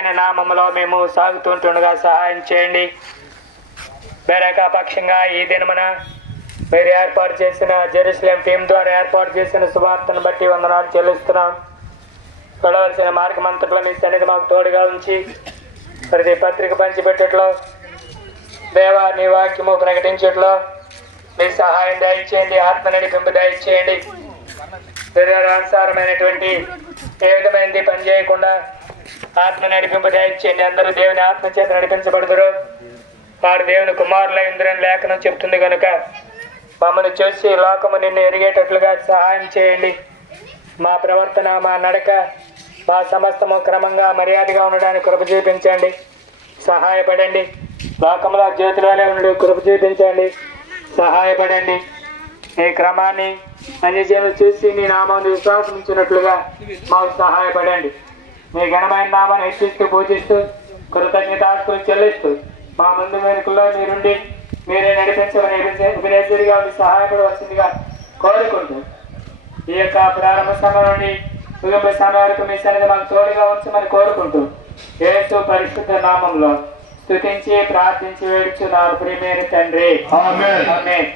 ఆయన నామములో మేము సాగుతుంటుండగా సహాయం చేయండి. వేరొక పక్షంగా ఈ దినమున మీరు ఏర్పాటు చేసిన జెరూసలేం టీం ద్వారా ఏర్పాటు చేసిన సువార్తను బట్టి వందనాలు చెల్లిస్తున్నాం. వెళ్ళవలసిన మార్గమంతట్లో మీ సన్నిధి మాకు తోడుగా ఉంచి ప్రతి పత్రిక పంచిపెట్టట్లో దేవా నీ వాక్యము ప్రకటించట్లో మీ సహాయం దయచేయండి. ఆత్మ నడిపింపు దయచేయండి. శరీరానుసారమైనటువంటి ఏ విధమైనది పని చేయకుండా ఆత్మ నడిపింపు దయచేయండి. అందరూ దేవుని ఆత్మ చేత నడిపించబడదురు. వారు దేవుని కుమారుల ఇంద్రని లేఖనం చెప్తుంది కనుక మమ్మల్ని చూసి లోకము నిన్ను ఎరిగేటట్లుగా సహాయం చేయండి. మా ప్రవర్తన, మా నడక, మా సమస్తము క్రమంగా మర్యాదగా ఉండడానికి కృప చూపించండి. సహాయపడండి. లోకంలో జ్యోతిలోనే ఉండి కృప చూపించండి. సహాయపడండి. ఈ క్రమాన్ని అన్ని జనులు చూసి నీ నామాన్ని విశ్వాసం ఉంచినట్లుగా మాకు సహాయపడండి. మీ ఘనమైన నామాన్ని హెచ్చిస్తూ పూజిస్తూ కృతజ్ఞతాస్తులు చెల్లిస్తూ మా ముందు వెనుకల్లో మీరుండి మీరే నడిపించమని ఉపదేశుడిగా ఉండి సహాయపడవలసిందిగా కోరుకుంటూ ఈ యొక్క ప్రారంభ సమయం నుండి ముగింపు సమయం వరకు మీ సన్నిధి మాకు తోడుగా ఉంచమని కోరుకుంటూ యేసు పరిశుద్ధ నామంలో స్తుతించి ప్రార్థించి వేడుచున్నారు ప్రియమైన తండ్రి. ఆమేన్.